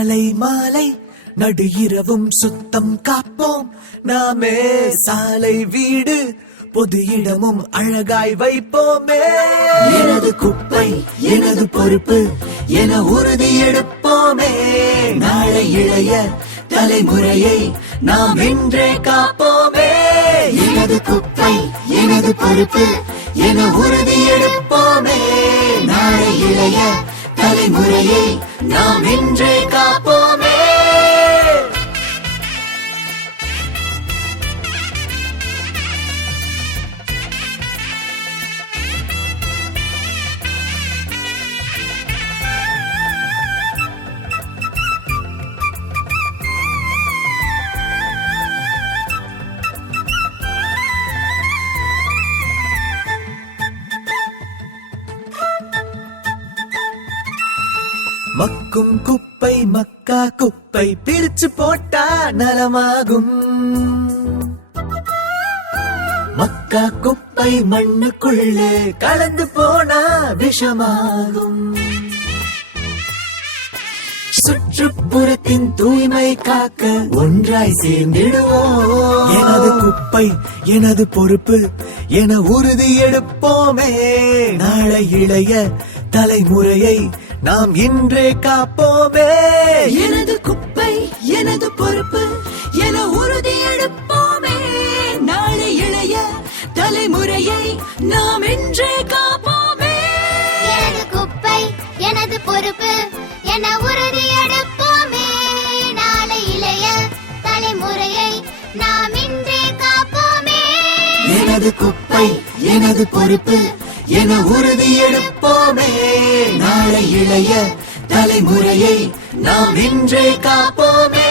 காலை மாலை நடு இரவும் சுத்தம் காப்போம் நாமே. சாலை வீடு பொது இடமும் அழகாய் வைப்போமே. எனது குப்பை எனது பொறுப்பு என உறுதி எடுப்போமே. நாளை இளைய தலைமுறையை நாம் இன்றே காப்போமே. எனது குப்பை எனது பொறுப்பு என உறுதி எடுப்போமே. நாளை இளைய தலைமுறையை நாம் இன்றே காப்போமே. மக்கும் குப்பை மக்கா குப்பை பிரிச்சு போட்டா நலமாகும். மக்கா குப்பை மண்ணுக்குள்ளே கலந்து போனா விஷமாகும். சுற்றுப்புறத்தின் தூய்மை காக்க ஒன்றாய் சேர்ந்திடுவோம். எனது குப்பை எனது பொறுப்பு என உறுதி எடுப்போமே. நாளை இளைய தலைமுறையை நாம் இன்றே காப்போமே. எனது குப்பை எனது பொறுப்பு என உறுதி எடுப்போமே. நாளை இளைய தலைமுறையை நாம் இன்றே காப்போமே. எனது குப்பை எனது பொறுப்பு என உறுதி எடுப்போமே. நாளை இளைய தலைமுறையை நாம் இன்றே காப்போமே. எனது குப்பை எனது பொறுப்பு என உறுதி எடுப்போமே. நாளை இளைய தலைமுறையை நாம் இன்றே காப்போமே.